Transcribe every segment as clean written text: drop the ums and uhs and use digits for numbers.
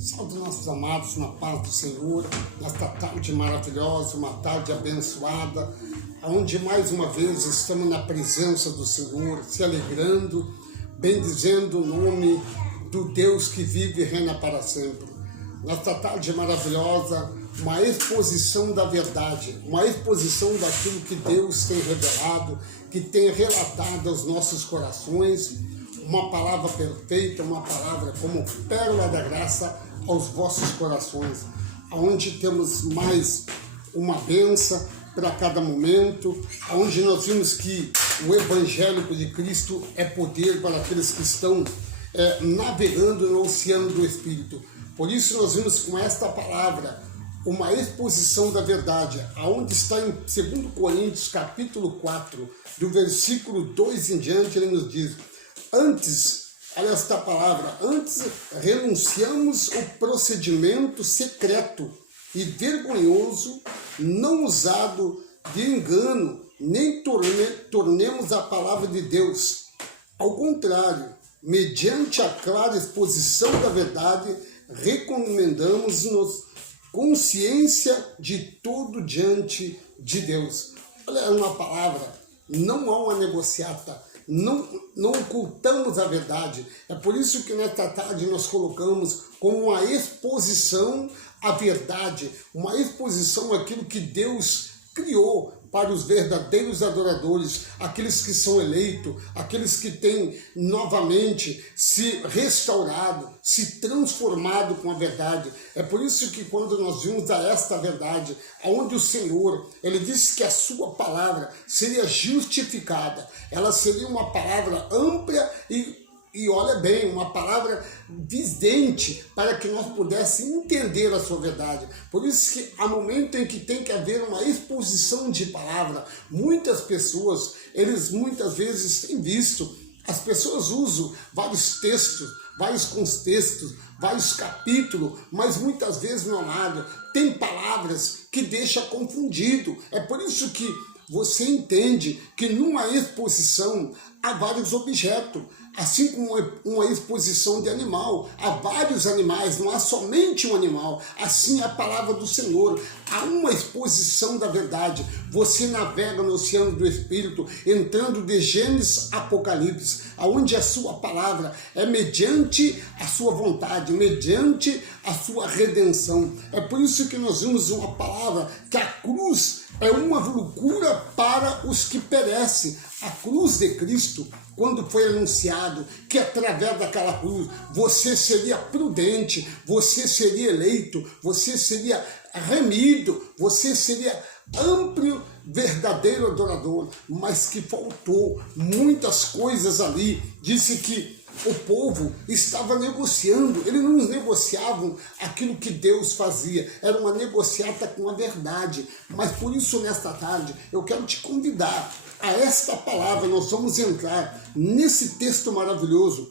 Salve nossos amados na paz do Senhor, nesta tarde maravilhosa, uma tarde abençoada, onde mais uma vez estamos na presença do Senhor, se alegrando, bendizendo o nome do Deus que vive e reina para sempre. Nesta tarde maravilhosa, uma exposição da verdade, uma exposição daquilo que Deus tem revelado, que tem relatado aos nossos corações, uma palavra perfeita, uma palavra como pérola da graça aos vossos corações, onde temos mais uma bênção para cada momento, onde nós vimos que o Evangelho de Cristo é poder para aqueles que estão navegando no oceano do Espírito. Por isso nós vimos com esta palavra uma exposição da verdade, aonde está em 2 Coríntios capítulo 4, do versículo 2 em diante, ele nos diz: antes, olha esta palavra, antes renunciamos o procedimento secreto e vergonhoso, não usado de engano, nem tornemos a palavra de Deus. Ao contrário, mediante a clara exposição da verdade, recomendamos-nos consciência de tudo diante de Deus. Olha uma palavra, não há uma negociata, não ocultamos a verdade. É por isso que nesta tarde nós colocamos como uma exposição à verdade, uma exposição àquilo que Deus criou para os verdadeiros adoradores, aqueles que são eleitos, aqueles que têm novamente se restaurado, se transformado com a verdade. É por isso que quando nós vimos a esta verdade, onde o Senhor, ele disse que a sua palavra seria justificada, ela seria uma palavra ampla e olha bem, uma palavra vidente para que nós pudéssemos entender a sua verdade. Por isso que há momento em que tem que haver uma exposição de palavra. Muitas pessoas, eles muitas vezes têm visto, as pessoas usam vários textos, vários contextos, vários capítulos, mas muitas vezes, meu amado, tem palavras que deixam confundido. É por isso que você entende que numa exposição há vários objetos, assim como uma exposição de animal, há vários animais, não há somente um animal. Assim é a palavra do Senhor, há uma exposição da verdade. Você navega no oceano do Espírito, entrando de Gênesis a Apocalipse, aonde a sua palavra é mediante a sua vontade, mediante a sua redenção. É por isso que nós vimos uma palavra que a cruz é uma loucura para os que perecem. A cruz de Cristo, quando foi anunciado que através daquela cruz você seria prudente, você seria eleito, você seria remido, você seria amplo, verdadeiro adorador, mas que faltou muitas coisas ali. Disse que o povo estava negociando, eles não negociavam aquilo que Deus fazia, era uma negociata com a verdade. Mas por isso, nesta tarde, eu quero te convidar a esta palavra. Nós vamos entrar nesse texto maravilhoso,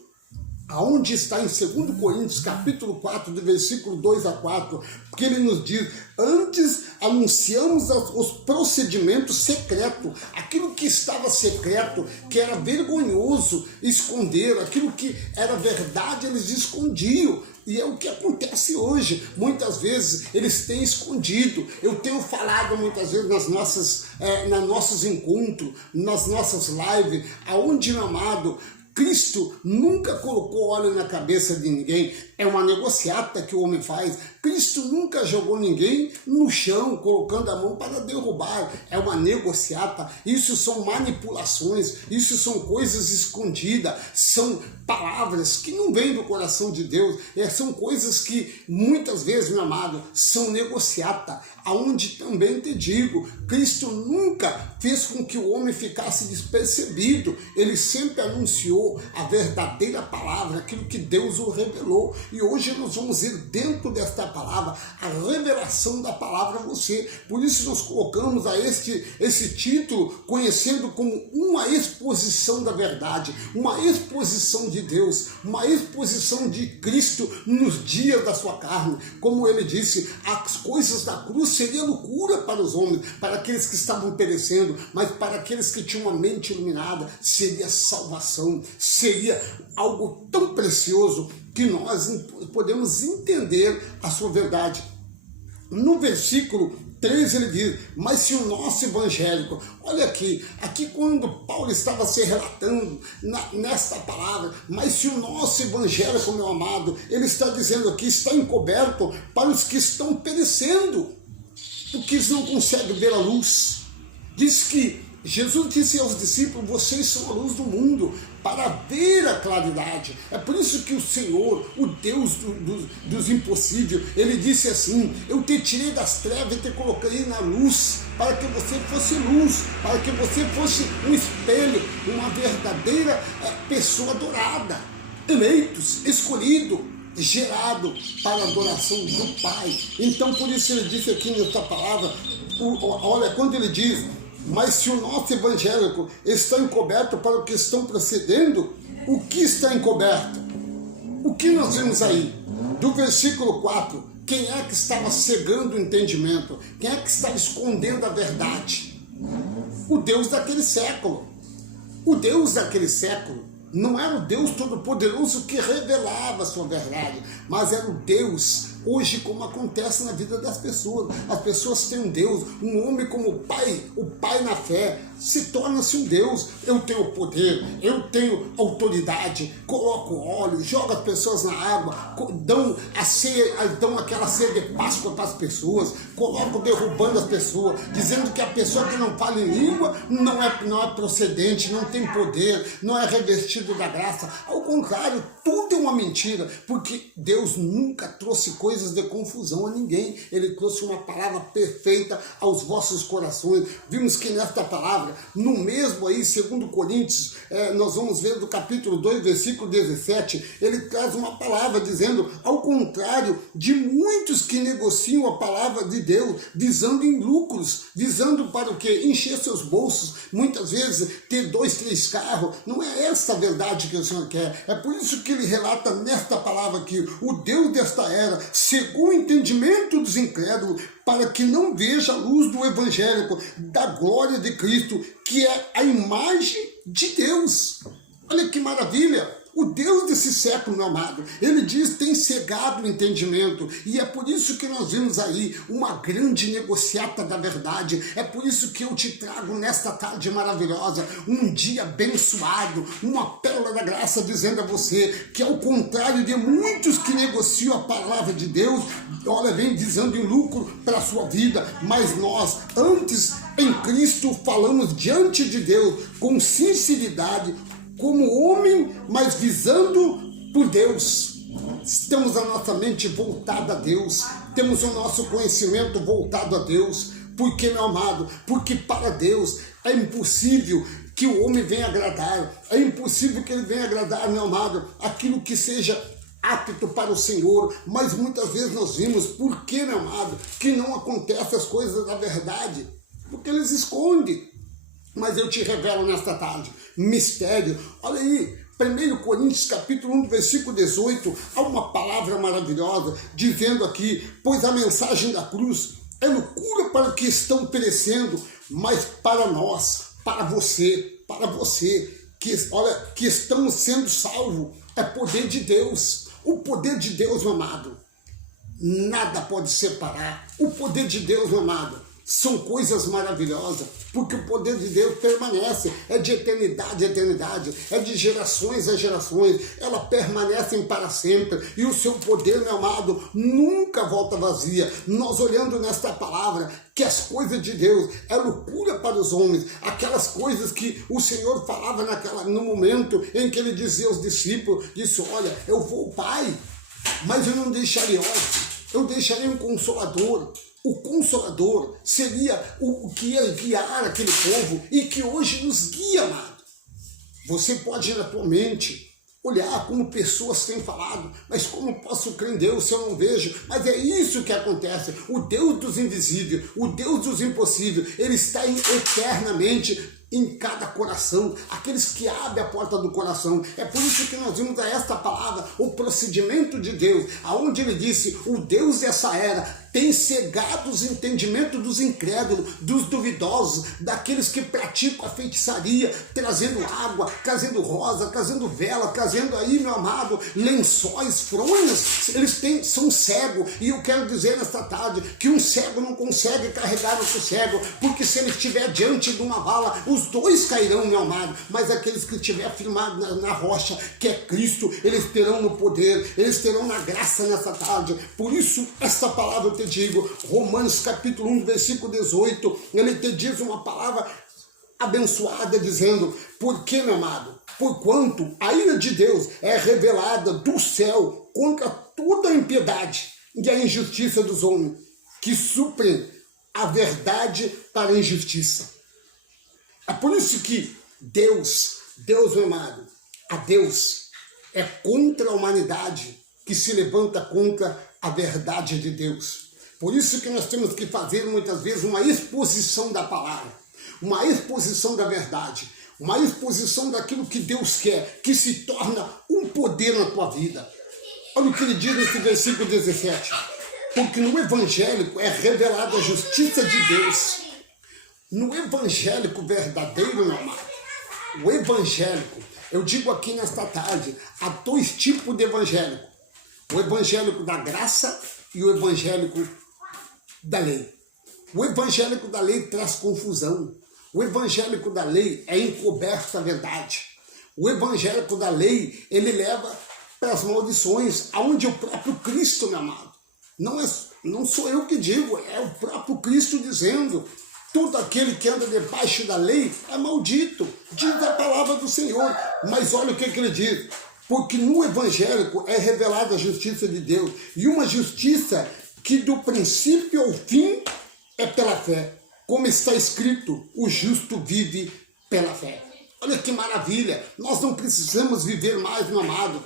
aonde está em 2 Coríntios, capítulo 4, do versículo 2 a 4, porque ele nos diz: antes anunciamos os procedimentos secretos, aquilo que estava secreto, que era vergonhoso esconder, aquilo que era verdade, eles escondiam. E é o que acontece hoje. Muitas vezes eles têm escondido. Eu tenho falado muitas vezes nos nossos encontros, nas nossas lives, aonde, meu amado, Cristo nunca colocou óleo na cabeça de ninguém. É uma negociata que o homem faz. Cristo nunca jogou ninguém no chão, colocando a mão para derrubar. É uma negociata. Isso são manipulações, isso são coisas escondidas, são palavras que não vêm do coração de Deus. São coisas que muitas vezes, meu amado, são negociata. Aonde também te digo, Cristo nunca fez com que o homem ficasse despercebido. Ele sempre anunciou a verdadeira palavra, aquilo que Deus o revelou. E hoje nós vamos ir dentro desta palavra, a revelação da palavra a você. Por isso nós colocamos a esse título, conhecendo como uma exposição da verdade, uma exposição de Deus, uma exposição de Cristo nos dias da sua carne. Como ele disse, as coisas da cruz seria loucura para os homens, para aqueles que estavam perecendo, mas para aqueles que tinham uma mente iluminada, seria salvação, seria algo tão precioso que nós podemos entender a sua verdade. No versículo 3 ele diz, mas se o nosso evangélico, olha aqui quando Paulo estava se relatando nesta palavra, mas se o nosso evangélico, meu amado, ele está dizendo aqui, está encoberto para os que estão perecendo, porque eles não conseguem ver a luz. Diz que Jesus disse aos discípulos, vocês são a luz do mundo, para ver a claridade. É por isso que o Senhor, o Deus dos impossíveis, ele disse assim, eu te tirei das trevas e te coloquei na luz, para que você fosse luz, para que você fosse um espelho, uma verdadeira pessoa adorada, eleitos, escolhido, gerado para a adoração do Pai. Então por isso ele disse aqui nesta palavra, olha, quando ele diz, mas se o nosso evangélico está encoberto para o que estão procedendo, o que está encoberto? O que nós vemos aí? Do versículo 4, quem é que estava cegando o entendimento? Quem é que estava escondendo a verdade? O Deus daquele século. O Deus daquele século não era o Deus Todo-Poderoso que revelava a sua verdade, mas era o Deus, hoje como acontece na vida das pessoas. As pessoas têm um Deus, um homem como o pai na fé, se torna-se um Deus. Eu tenho poder, eu tenho autoridade, coloco óleo, jogo as pessoas na água, dão aquela ceia de Páscoa para as pessoas, coloco derrubando as pessoas, dizendo que a pessoa que não fala em língua não é procedente, não tem poder, não é revestido da graça. Ao contrário, tudo é uma mentira, porque Deus nunca trouxe coisas de confusão a ninguém. Ele trouxe uma palavra perfeita aos vossos corações. Vimos que nesta palavra, no mesmo aí, 2 Coríntios, nós vamos ver do capítulo 2, versículo 17, ele traz uma palavra dizendo, ao contrário de muitos que negociam a palavra de Deus, visando em lucros, visando para o quê? Encher seus bolsos, muitas vezes ter 2, 3 carros. Não é essa a verdade que o Senhor quer. É por isso que ele relata nesta palavra aqui, o Deus desta era cegou o entendimento dos incrédulos, para que não veja a luz do evangélico, da glória de Cristo, que é a imagem de Deus. Olha que maravilha! O Deus desse século, meu amado, ele diz, tem cegado o entendimento, e é por isso que nós vimos aí uma grande negociata da verdade. É por isso que eu te trago nesta tarde maravilhosa, um dia abençoado, uma pérola da graça, dizendo a você que, ao contrário de muitos que negociam a palavra de Deus, olha, vem dizendo em lucro para a sua vida, mas nós, antes, em Cristo, falamos diante de Deus com sinceridade, como homem, mas visando por Deus. Temos a nossa mente voltada a Deus, temos o nosso conhecimento voltado a Deus. Por que, meu amado? Porque para Deus é impossível que o homem venha agradar, é impossível que ele venha agradar, meu amado, aquilo que seja apto para o Senhor. Mas muitas vezes nós vimos, por que, meu amado, que não acontecem as coisas da verdade? Porque eles escondem. Mas eu te revelo nesta tarde, mistério. Olha aí, 1 Coríntios capítulo 1, versículo 18, há uma palavra maravilhosa, dizendo aqui, pois a mensagem da cruz é loucura para os que estão perecendo, mas para nós, para você, que estamos sendo salvos, é poder de Deus. O poder de Deus, meu amado, nada pode separar. O poder de Deus, meu amado, são coisas maravilhosas, porque o poder de Deus permanece, é de eternidade a eternidade, é de gerações a gerações, ela permanecem para sempre, e o seu poder, meu amado, nunca volta vazia. Nós olhando nesta palavra, que as coisas de Deus é loucura para os homens, aquelas coisas que o Senhor falava no momento em que ele dizia aos discípulos, disse, olha, eu vou ao Pai, mas eu não deixarei órfão, eu deixarei um Consolador. O Consolador seria o que ia guiar aquele povo e que hoje nos guia, amado. Você pode ir na tua mente, olhar como pessoas têm falado, mas como posso crer em Deus se eu não vejo? Mas é isso que acontece. O Deus dos invisíveis, o Deus dos impossíveis, ele está eternamente em cada coração, aqueles que abrem a porta do coração. É por isso que nós vimos a esta palavra, o procedimento de Deus, aonde ele disse, o Deus dessa era tem cegado os entendimentos dos incrédulos, dos duvidosos, daqueles que praticam a feitiçaria, trazendo água, trazendo rosa, trazendo vela, trazendo aí, meu amado, lençóis, fronhas. Eles são cegos, e eu quero dizer nesta tarde que um cego não consegue carregar outro cego, porque se ele estiver diante de uma vala, os dois cairão, meu amado, mas aqueles que estiver firmados na rocha, que é Cristo, eles terão no poder, eles terão na graça nessa tarde. Por isso, esta palavra eu te digo, Romanos capítulo 1, versículo 18, ele te diz uma palavra abençoada, dizendo, por que, meu amado? Porquanto a ira de Deus é revelada do céu contra toda a impiedade e a injustiça dos homens, que suprem a verdade para a injustiça. É por isso que Deus, meu amado, a Deus é contra a humanidade que se levanta contra a verdade de Deus. Por isso que nós temos que fazer muitas vezes uma exposição da palavra, uma exposição da verdade, uma exposição daquilo que Deus quer, que se torna um poder na tua vida. Olha o que ele diz nesse versículo 17. Porque no evangélico é revelada a justiça de Deus. No evangélico verdadeiro, meu amado, o evangélico, eu digo aqui nesta tarde, há dois tipos de evangélico. O evangélico da graça e o evangélico da lei. O evangélico da lei traz confusão. O evangélico da lei é encoberta a verdade. O evangélico da lei, ele leva para as maldições, aonde o próprio Cristo, meu amado, não sou eu que digo, é o próprio Cristo dizendo, todo aquele que anda debaixo da lei é maldito, diz a palavra do Senhor. Mas olha o que ele diz, porque no evangélico é revelada a justiça de Deus, e uma justiça que do princípio ao fim é pela fé. Como está escrito, o justo vive pela fé. Olha que maravilha, nós não precisamos viver mais, meu amado,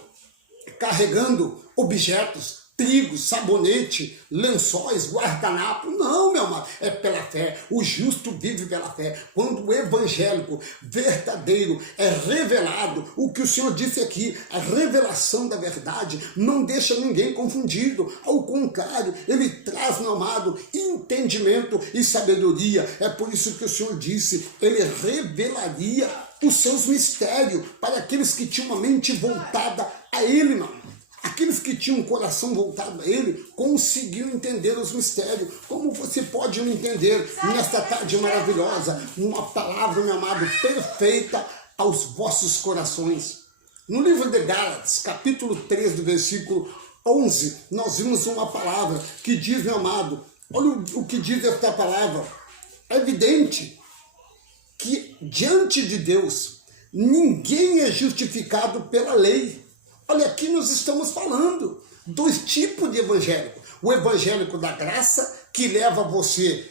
carregando objetos, trigo, sabonete, lençóis, guardanapo. Não, meu amado, é pela fé. O justo vive pela fé. Quando o evangélico verdadeiro é revelado, o que o Senhor disse aqui, a revelação da verdade não deixa ninguém confundido. Ao contrário, ele traz, meu amado, entendimento e sabedoria. É por isso que o Senhor disse, ele revelaria os seus mistérios para aqueles que tinham uma mente voltada a ele, meu amado. Aqueles que tinham um coração voltado a ele, conseguiam entender os mistérios. Como você pode não entender nesta tarde maravilhosa, uma palavra, meu amado, perfeita aos vossos corações? No livro de Gálatas, capítulo 3, do versículo 11, nós vimos uma palavra que diz, meu amado, olha o que diz esta palavra. É evidente que diante de Deus, ninguém é justificado pela lei. Olha, aqui nós estamos falando dois tipos de evangélico. O evangélico da graça, que leva você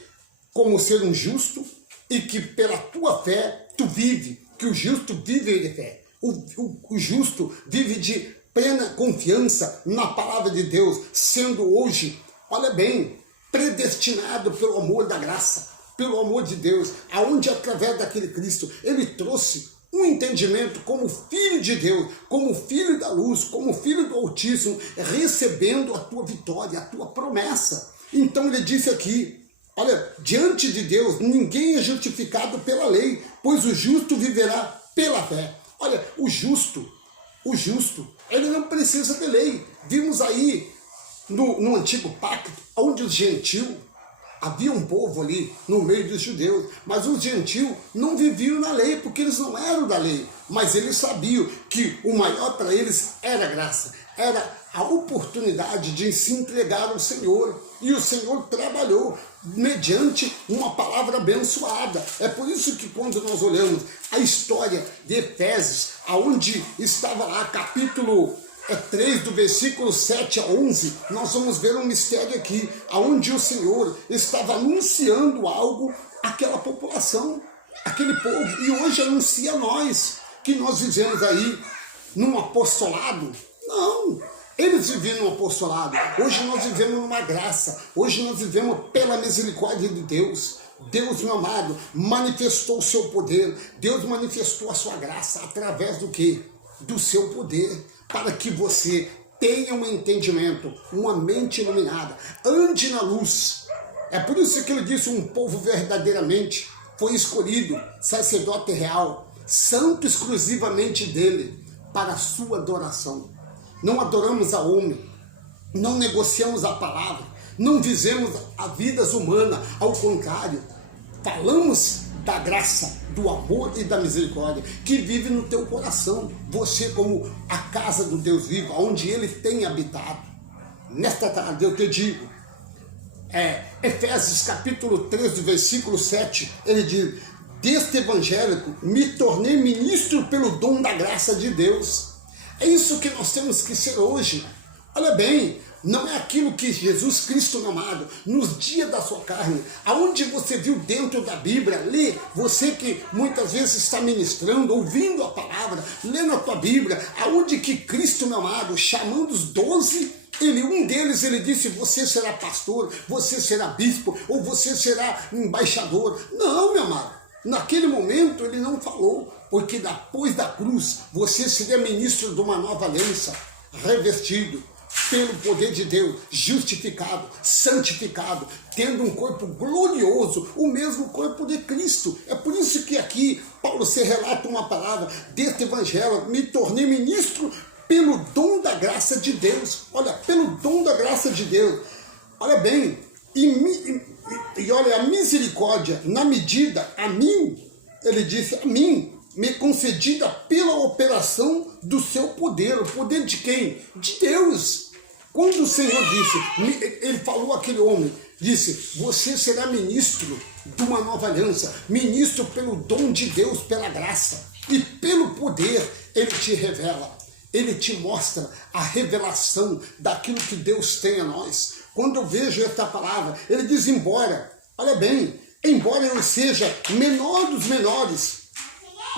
como ser um justo e que pela tua fé tu vive, que o justo vive de fé. O justo vive de plena confiança na palavra de Deus, sendo hoje, olha bem, predestinado pelo amor da graça, pelo amor de Deus, aonde através daquele Cristo, ele trouxe um entendimento como filho de Deus, como filho da luz, como filho do Altíssimo, recebendo a tua vitória, a tua promessa. Então ele disse aqui, olha, diante de Deus ninguém é justificado pela lei, pois o justo viverá pela fé. Olha, o justo, ele não precisa de lei. Vimos aí no Antigo Pacto, onde os gentios, havia um povo ali no meio dos judeus, mas os gentios não viviam na lei, porque eles não eram da lei, mas eles sabiam que o maior para eles era a graça, era a oportunidade de se entregar ao Senhor, e o Senhor trabalhou mediante uma palavra abençoada. É por isso que quando nós olhamos a história de Efésios, aonde estava lá capítulo 3, do versículo 7 a 11, nós vamos ver um mistério aqui, onde o Senhor estava anunciando algo àquela população, aquele povo, e hoje anuncia a nós, que nós vivemos aí num apostolado. Não, eles viviam num apostolado, hoje nós vivemos numa graça, hoje nós vivemos pela misericórdia de Deus. Deus, meu amado, manifestou o seu poder, Deus manifestou a sua graça, através do quê? Do seu poder, para que você tenha um entendimento, uma mente iluminada, ande na luz. É por isso que ele disse, um povo verdadeiramente foi escolhido, sacerdote real, santo exclusivamente dele, para a sua adoração. Não adoramos a homem, não negociamos a palavra, não visemos a vidas humanas, ao contrário, falamos da graça, do amor e da misericórdia que vive no teu coração, você como a casa do Deus vivo, onde ele tem habitado. Nesta tarde eu te digo, Efésios capítulo 3, versículo 7, ele diz, deste evangélico me tornei ministro pelo dom da graça de Deus. É isso que nós temos que ser hoje. Olha bem, não é aquilo que Jesus Cristo, meu amado, nos dias da sua carne, aonde você viu dentro da Bíblia, lê, você que muitas vezes está ministrando, ouvindo a palavra, lendo a tua Bíblia, aonde que Cristo, meu amado, chamando os 12, um deles ele disse, você será pastor, você será bispo, ou você será embaixador. Não, meu amado, naquele momento ele não falou, porque depois da cruz, você seria ministro de uma nova aliança, revestido pelo poder de Deus, justificado, santificado, tendo um corpo glorioso, o mesmo corpo de Cristo. É por isso que aqui Paulo se relata uma palavra deste evangelho, me tornei ministro pelo dom da graça de Deus. Olha, pelo dom da graça de Deus. Olha bem, e olha, a misericórdia, na medida, a mim, ele disse, a mim, me concedida pela operação do seu poder. O poder de quem? De Deus. Quando o Senhor disse, ele falou àquele homem, disse, você será ministro de uma nova aliança, ministro pelo dom de Deus, pela graça, e pelo poder ele te revela, ele te mostra a revelação daquilo que Deus tem a nós. Quando eu vejo esta palavra, ele diz, embora, olha bem, embora eu seja menor dos menores,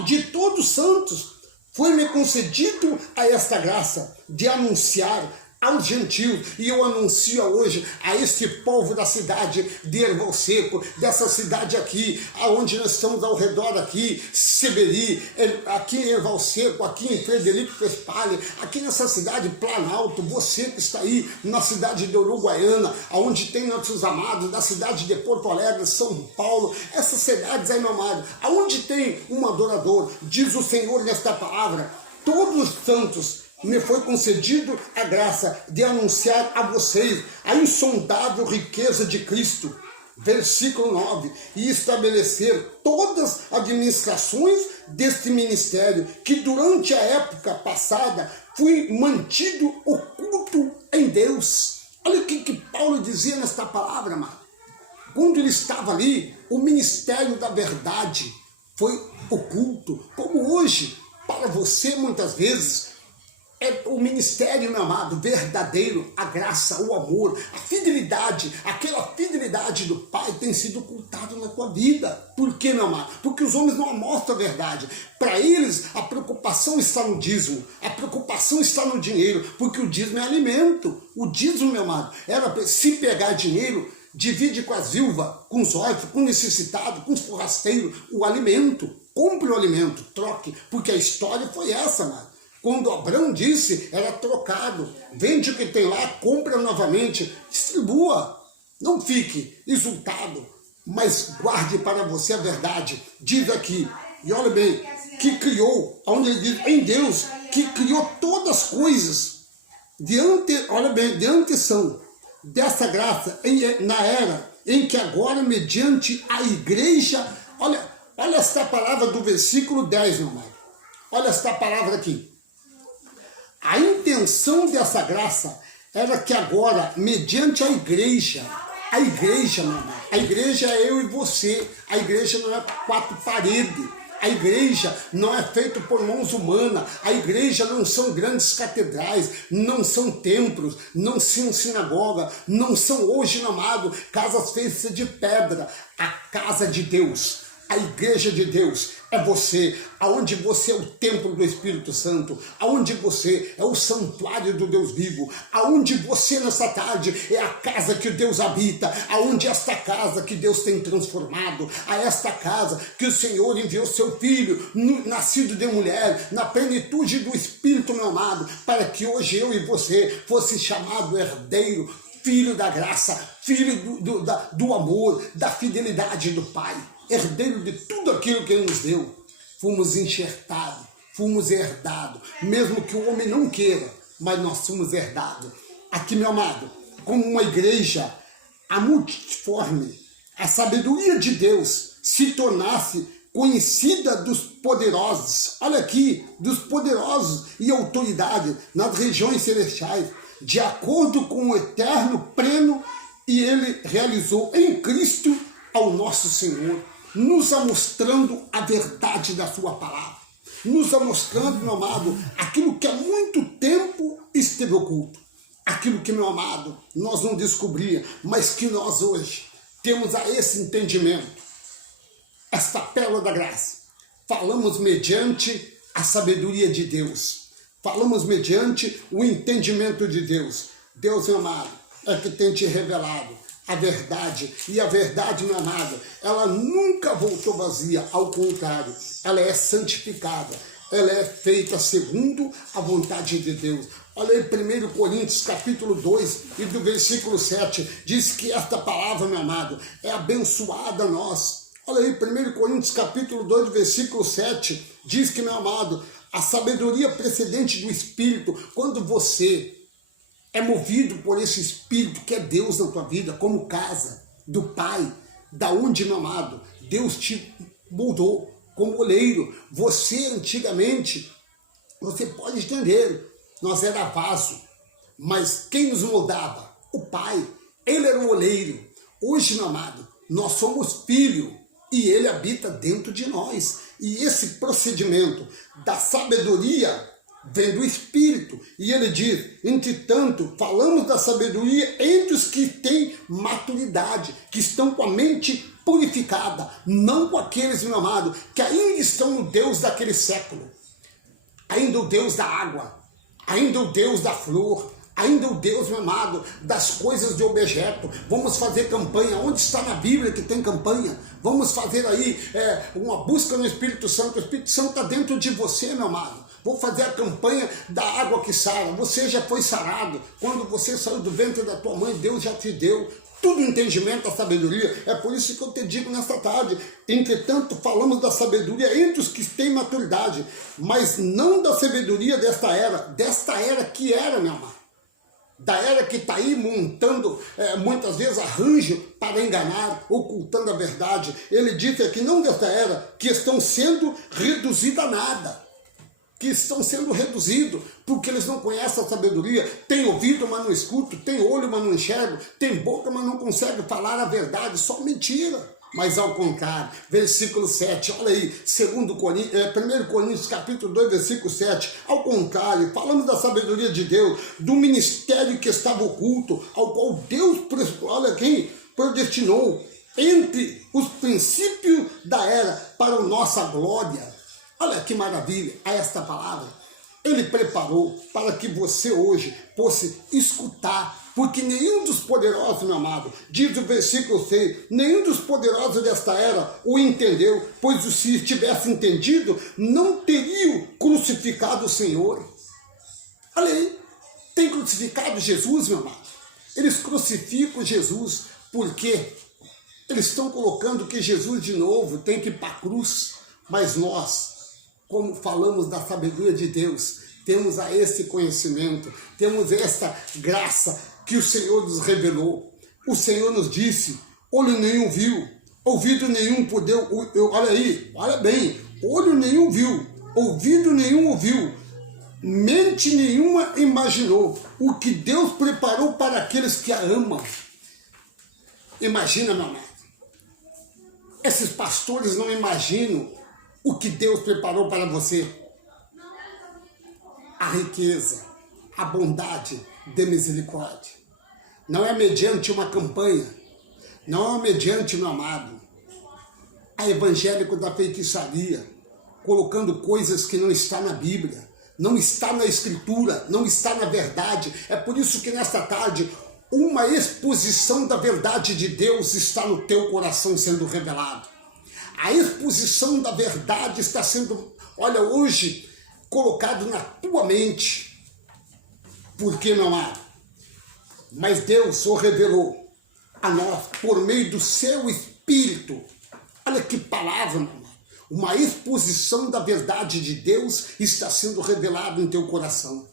de todos os santos, foi-me concedido a esta graça de anunciar aos gentios, e eu anuncio hoje a este povo da cidade de Erval Seco, dessa cidade aqui, aonde nós estamos ao redor aqui, Seberi, aqui em Erval Seco, aqui em Frederico Fespalha, aqui nessa cidade Planalto, você que está aí na cidade de Uruguaiana, aonde tem nossos amados, da cidade de Porto Alegre, São Paulo, essas cidades aí, meu amado, aonde tem um adorador, diz o Senhor nesta palavra, todos os santos, me foi concedido a graça de anunciar a vocês a insondável riqueza de Cristo, versículo 9, e estabelecer todas as administrações deste ministério, que durante a época passada foi mantido oculto em Deus. Olha o que Paulo dizia nesta palavra, amado. Quando ele estava ali, o ministério da verdade foi oculto, como hoje, para você muitas vezes, é o ministério, meu amado, verdadeiro, a graça, o amor, a fidelidade, aquela fidelidade do Pai tem sido ocultada na tua vida. Por quê, meu amado? Porque os homens não mostram a verdade. Para eles, a preocupação está no dízimo, a preocupação está no dinheiro, porque o dízimo é alimento. O dízimo, meu amado, era se pegar dinheiro, divide com as viúvas, com os órfãos, com o necessitado, com os forrasteiros, o alimento. Compre o alimento, troque, porque a história foi essa, amado. Quando Abraão disse, era trocado. Vende o que tem lá, compra novamente, distribua. Não fique exultado, mas guarde para você a verdade. Diz aqui, e olha bem, que criou, onde ele diz, em Deus, que criou todas as coisas, olha bem, de anteção dessa graça, na era em que agora, mediante a igreja, olha esta palavra do versículo 10, meu amado. Olha esta palavra aqui. A intenção dessa graça era que agora, mediante a igreja, meu amado, a igreja é eu e você, a igreja não é 4 paredes, a igreja não é feita por mãos humanas, a igreja não são grandes catedrais, não são templos, não são sinagoga, não são hoje, meu amado, casas feitas de pedra, a casa de Deus. A igreja de Deus é você, aonde você é o templo do Espírito Santo, aonde você é o santuário do Deus vivo, aonde você nessa tarde é a casa que Deus habita, aonde esta casa que Deus tem transformado, a esta casa que o Senhor enviou seu Filho, nascido de mulher, na plenitude do Espírito, meu amado, para que hoje eu e você fosse chamado herdeiro, filho da graça, filho do amor, da fidelidade do Pai, herdeiro de tudo aquilo que Ele nos deu. Fomos enxertados, fomos herdados, mesmo que o homem não queira, mas nós fomos herdados. Aqui, meu amado, como uma igreja, a multiforme, a sabedoria de Deus se tornasse conhecida dos poderosos, olha aqui, dos poderosos e autoridade nas regiões celestiais, de acordo com o eterno pleno, e Ele realizou em Cristo ao nosso Senhor, nos mostrando a verdade da sua palavra, nos mostrando, meu amado, aquilo que há muito tempo esteve oculto, aquilo que, meu amado, nós não descobríamos, mas que nós hoje temos a esse entendimento, esta pérola da graça. Falamos mediante a sabedoria de Deus, falamos mediante o entendimento de Deus. Deus, meu amado, é que tem te revelado a verdade, e a verdade, meu amado, ela nunca voltou vazia, ao contrário, ela é santificada, ela é feita segundo a vontade de Deus. Olha aí, 1 Coríntios capítulo 2 e do versículo 7, diz que esta palavra, meu amado, é abençoada a nós. Olha aí, 1 Coríntios capítulo 2, versículo 7, diz que, meu amado, a sabedoria precedente do Espírito, quando você é movido por esse Espírito que é Deus na tua vida, como casa do Pai, da onde, meu amado, Deus te moldou como oleiro. Você, antigamente, você pode entender, nós era vaso, mas quem nos moldava? O Pai, Ele era o oleiro. Hoje, meu amado, nós somos filho e Ele habita dentro de nós. E esse procedimento da sabedoria vem do Espírito, e ele diz, entretanto, falamos da sabedoria entre os que têm maturidade, que estão com a mente purificada, não com aqueles, meu amado, que ainda estão no Deus daquele século, ainda o Deus da água, ainda o Deus da flor, ainda o Deus, meu amado, das coisas de objeto. Vamos fazer campanha, onde está na Bíblia que tem campanha? Vamos fazer aí uma busca no Espírito Santo. O Espírito Santo está dentro de você, meu amado. Vou fazer a campanha da água que sara. Você já foi sarado. Quando você saiu do ventre da tua mãe, Deus já te deu tudo entendimento, a sabedoria. É por isso que eu te digo nesta tarde, entretanto, falamos da sabedoria entre os que têm maturidade, mas não da sabedoria desta era que era, meu amado. Da era que está aí montando, muitas vezes, arranjo para enganar, ocultando a verdade. Ele disse aqui, não desta era, que estão sendo reduzidos a nada. Que estão sendo reduzidos, porque eles não conhecem a sabedoria. Tem ouvido, mas não escutam, tem olho, mas não enxergam, tem boca, mas não conseguem falar a verdade, só mentira. Mas ao contrário, versículo 7, olha aí, 1 Coríntios capítulo 2, versículo 7, ao contrário, falamos da sabedoria de Deus, do ministério que estava oculto, ao qual Deus, olha aqui, predestinou entre os princípios da era para a nossa glória. Olha que maravilha a esta palavra. Ele preparou para que você hoje fosse escutar, porque nenhum dos poderosos, meu amado, diz o versículo 6, nenhum dos poderosos desta era o entendeu, pois se tivesse entendido, não teriam crucificado o Senhor. Olha aí, tem crucificado Jesus, meu amado. Eles crucificam Jesus porque eles estão colocando que Jesus de novo tem que ir para a cruz, mas nós, como falamos da sabedoria de Deus, temos a esse conhecimento, temos esta graça que o Senhor nos revelou. O Senhor nos disse, olho nenhum viu, ouvido nenhum pudeu, olha aí, olha bem, olho nenhum viu, ouvido nenhum ouviu, mente nenhuma imaginou o que Deus preparou para aqueles que a amam. Imagina, meu amado, esses pastores não imaginam o que Deus preparou para você. A riqueza, a bondade de misericórdia. Não é mediante uma campanha, não é mediante, meu amado, a evangélico da feitiçaria, colocando coisas que não está na Bíblia, não está na Escritura, não está na verdade. É por isso que nesta tarde, uma exposição da verdade de Deus está no teu coração sendo revelado. A exposição da verdade está sendo, olha, hoje, colocado na tua mente. Por que não há? Mas Deus o revelou a nós por meio do seu Espírito. Olha que palavra, meu irmão. Uma exposição da verdade de Deus está sendo revelada em teu coração.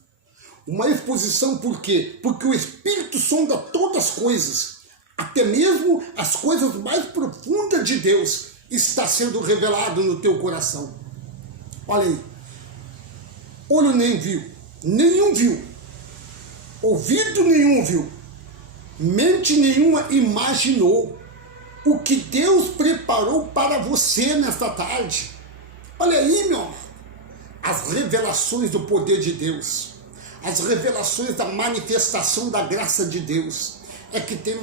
Uma exposição por quê? Porque o Espírito sonda todas as coisas, até mesmo as coisas mais profundas de Deus está sendo revelado no teu coração. Olha aí, olho nem viu, nenhum viu, ouvido nenhum viu, mente nenhuma imaginou o que Deus preparou para você nesta tarde. Olha aí, meu amor, as revelações do poder de Deus, as revelações da manifestação da graça de Deus, é que tem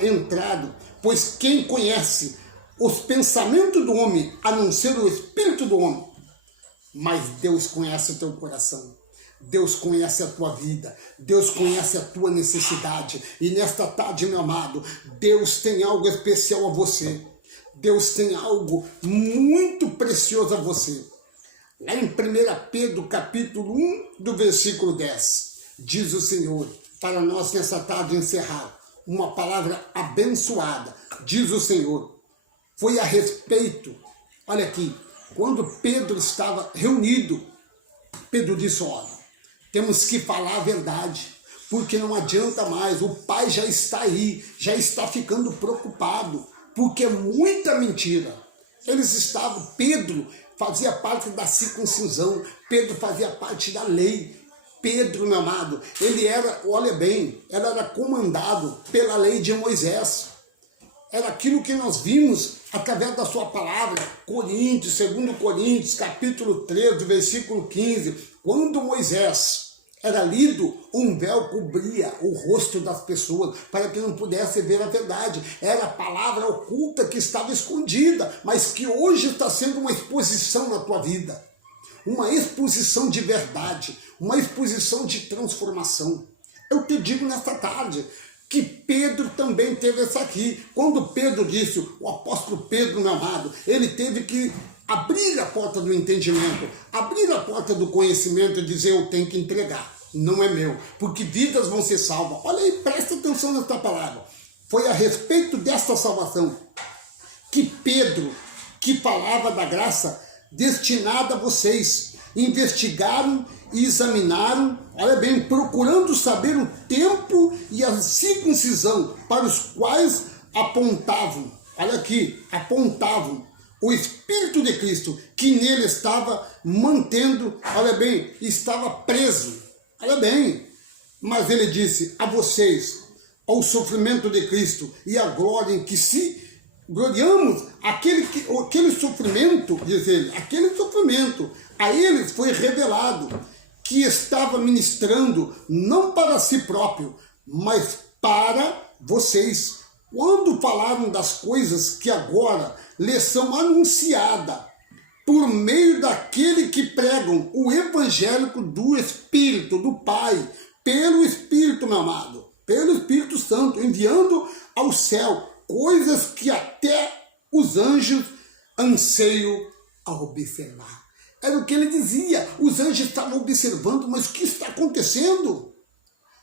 entrado, pois quem conhece os pensamentos do homem, a não ser o espírito do homem? Mas Deus conhece o teu coração, Deus conhece a tua vida, Deus conhece a tua necessidade. E nesta tarde, meu amado, Deus tem algo especial a você. Deus tem algo muito precioso a você. Lá em 1 Pedro, capítulo 1, do versículo 10, diz o Senhor, para nós nessa tarde encerrar, uma palavra abençoada. Diz o Senhor, foi a respeito, olha aqui, quando Pedro estava reunido, Pedro disse, olha, temos que falar a verdade, porque não adianta mais, o pai já está aí, já está ficando preocupado, porque é muita mentira. Eles estavam, Pedro fazia parte da circuncisão, Pedro fazia parte da lei. Pedro, meu amado, ele era, olha bem, ele era comandado pela lei de Moisés. Era aquilo que nós vimos através da sua palavra, Coríntios, 2 Coríntios, capítulo 13, versículo 15, quando Moisés era lido, um véu cobria o rosto das pessoas, para que não pudesse ver a verdade. Era a palavra oculta que estava escondida, mas que hoje está sendo uma exposição na tua vida. Uma exposição de verdade, uma exposição de transformação. Eu te digo nesta tarde, que Pedro também teve essa aqui. Quando Pedro disse, o apóstolo Pedro, meu amado, ele teve que abrir a porta do entendimento, abrir a porta do conhecimento e dizer, eu tenho que entregar, não é meu, porque vidas vão ser salvas. Olha aí, presta atenção nesta palavra. Foi a respeito desta salvação que Pedro, que falava da graça destinada a vocês, investigaram e examinaram, olha bem, procurando saber o tempo e a circuncisão para os quais apontavam, olha aqui, apontavam o Espírito de Cristo, que nele estava mantendo, olha bem, estava preso, olha bem, mas ele disse a vocês, ao sofrimento de Cristo e a glória em que se gloriamos, aquele sofrimento, diz ele, aquele sofrimento, a eles foi revelado, que estava ministrando não para si próprio, mas para vocês, quando falaram das coisas que agora lhes são anunciadas, por meio daquele que pregam o evangélico do Espírito, do Pai, pelo Espírito, meu amado, pelo Espírito Santo, enviando ao céu coisas que até os anjos anseiam a observar. Era o que ele dizia, os anjos estavam observando, mas o que está acontecendo?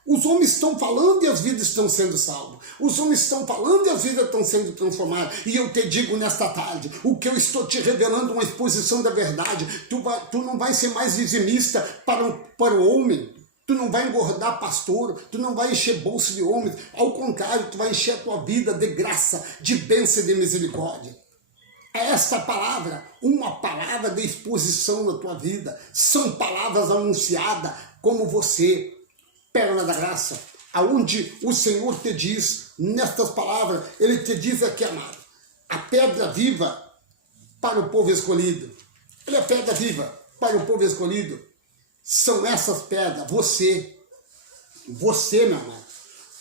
Os homens estão falando e as vidas estão sendo salvas. Os homens estão falando e as vidas estão sendo transformadas. E eu te digo nesta tarde, o que eu estou te revelando, uma exposição da verdade. Tu não vai ser mais dizimista para o homem. Tu não vai engordar pastor, tu não vai encher bolsa de homens. Ao contrário, tu vai encher a tua vida de graça, de bênção e de misericórdia. Essa palavra, uma palavra de exposição na tua vida, são palavras anunciadas como você, pérola da graça, aonde o Senhor te diz, nestas palavras, ele te diz aqui, amado, a pedra viva para o povo escolhido. Ele é a pedra viva para o povo escolhido. São essas pedras, você, meu amado.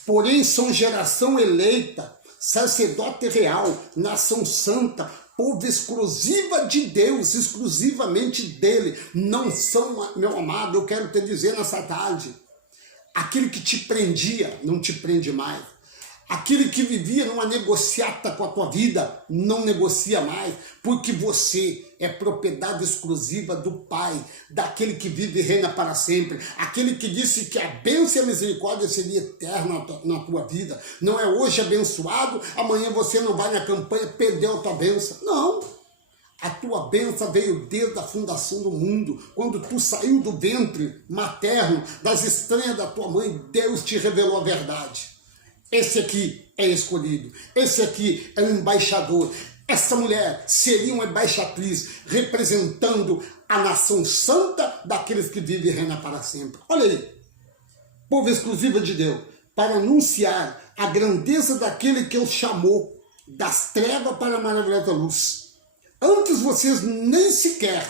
Porém, são geração eleita, sacerdote real, nação santa, povo exclusiva de Deus, exclusivamente dele. Não são, meu amado, eu quero te dizer nessa tarde, aquele que te prendia, não te prende mais. Aquele que vivia numa negociata com a tua vida, não negocia mais, porque você é propriedade exclusiva do Pai, daquele que vive e reina para sempre, aquele que disse que a bênção e a misericórdia seria eterna na tua vida. Não é hoje abençoado, amanhã você não vai na campanha, perdeu a tua bênção. Não, a tua bênção veio desde a fundação do mundo, quando tu saiu do ventre materno, das estranhas da tua mãe, Deus te revelou a verdade. Esse aqui é escolhido, esse aqui é um embaixador. Essa mulher seria uma embaixatriz representando a nação santa daqueles que vivem e reinam para sempre. Olha aí, povo exclusivo de Deus, para anunciar a grandeza daquele que o chamou das trevas para a maravilhosa luz. Antes vocês nem sequer,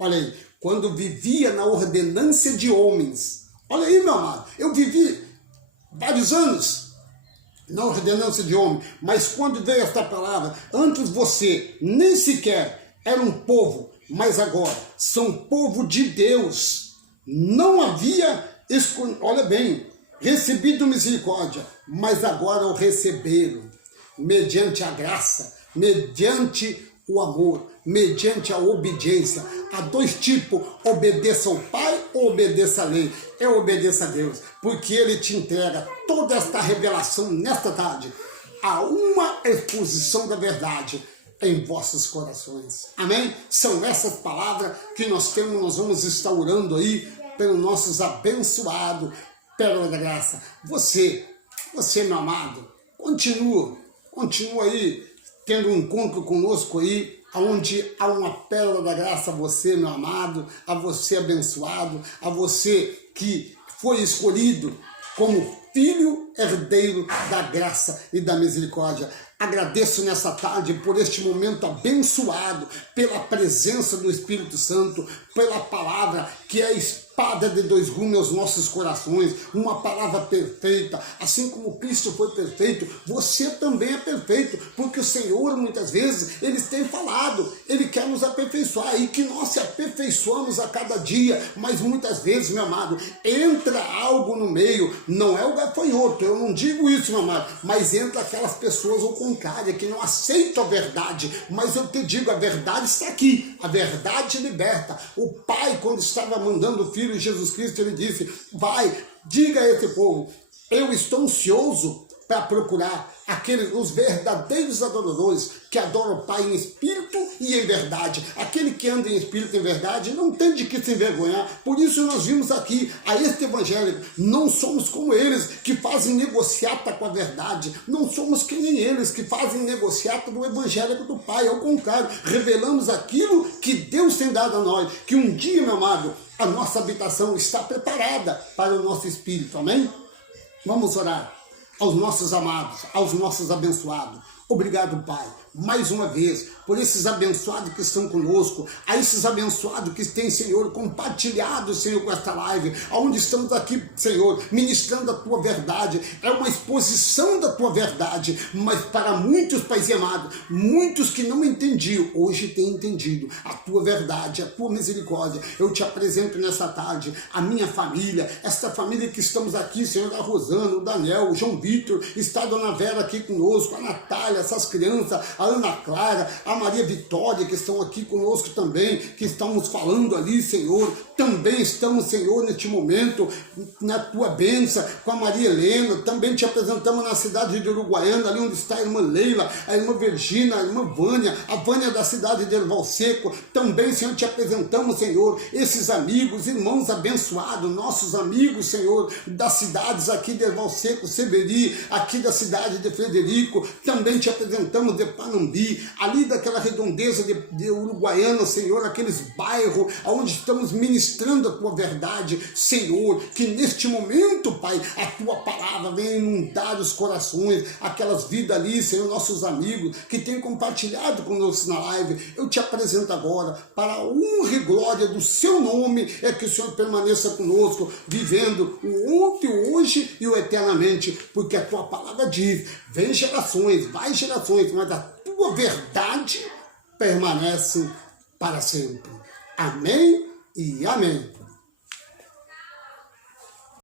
olha aí, quando vivia na ordenância de homens. Olha aí, meu amado, eu vivi vários anos na ordenança de homem, mas quando veio esta palavra, antes você nem sequer era um povo, mas agora são povo de Deus. Não havia, olha bem, recebido misericórdia, mas agora o receberam, mediante a graça, mediante o amor, mediante a obediência. Há dois tipos, obedeça ao Pai ou obedeça à lei. Eu obedeço a Deus, porque Ele te entrega toda esta revelação nesta tarde, a uma exposição da verdade em vossos corações. Amém? São essas palavras que nós temos, nós vamos estar orando aí pelos nossos abençoados, pérola da graça. Você, meu amado, continua aí, tendo um encontro conosco aí, onde há uma pérola da graça a você, meu amado, a você abençoado, a você que foi escolhido como filho herdeiro da graça e da misericórdia. Agradeço nessa tarde por este momento abençoado, pela presença do Espírito Santo, pela palavra que é a espada de dois gumes aos nossos corações, uma palavra perfeita. Assim como Cristo foi perfeito, você também é perfeito, porque o Senhor muitas vezes, Ele tem falado, Ele quer nos aperfeiçoar e que nós se aperfeiçoamos a cada dia, mas muitas vezes, meu amado, entra algo no meio, não é o gafanhoto, eu não digo isso, meu amado, mas entra aquelas pessoas ao contrário, que não aceitam a verdade, mas eu te digo, a verdade está aqui, a verdade liberta. O Pai, quando estava mandando o Filho Jesus Cristo, Ele disse, vai, diga a esse povo, eu estou ansioso para procurar os verdadeiros adoradores que adoram o Pai em espírito e em verdade. Aquele que anda em espírito e em verdade não tem de que se envergonhar. Por isso nós vimos aqui a este evangélico. Não somos como eles que fazem negociata com a verdade. Não somos que nem eles que fazem negociata do evangélico do Pai. Ao contrário, revelamos aquilo que Deus tem dado a nós. Que um dia, meu amado, a nossa habitação está preparada para o nosso espírito. Amém? Vamos orar aos nossos amados, aos nossos abençoados. Obrigado, Pai, mais uma vez, por esses abençoados que estão conosco, a esses abençoados que têm, Senhor, compartilhado, Senhor, com esta live, onde estamos aqui, Senhor, ministrando a Tua verdade. É uma exposição da Tua verdade, mas para muitos, Pai amado, muitos que não entendiam, hoje têm entendido a Tua verdade, a Tua misericórdia. Eu te apresento nessa tarde a minha família, esta família que estamos aqui, Senhor, a Rosana, o Daniel, o João Vitor, está a Dona Vera aqui conosco, a Natália, essas crianças, a Ana Clara, a Maria Vitória, que estão aqui conosco também, que estamos falando ali, Senhor. Também estamos, Senhor, neste momento, na Tua bênção, com a Maria Helena. Também te apresentamos na cidade de Uruguaiana, ali onde está a irmã Leila, a irmã Virgínia, a irmã Vânia, a Vânia da cidade de Erval Seco. Também, Senhor, te apresentamos, Senhor, esses amigos, irmãos abençoados, nossos amigos, Senhor, das cidades aqui de Erval Seco, Severi, aqui da cidade de Frederico. Também te apresentamos de Panambi, ali daquela redondeza de Uruguaiana, Senhor, aqueles bairros onde estamos ministrando a Tua verdade, Senhor, que neste momento, Pai, a Tua palavra venha inundar os corações, aquelas vidas ali, Senhor, nossos amigos que têm compartilhado conosco na live. Eu te apresento agora, para a honra e glória do Seu nome, é que o Senhor permaneça conosco, vivendo o ontem, o hoje e o eternamente, porque a Tua palavra diz, vem gerações, vai gerações, mas a Tua verdade permanecem para sempre. Amém e amém.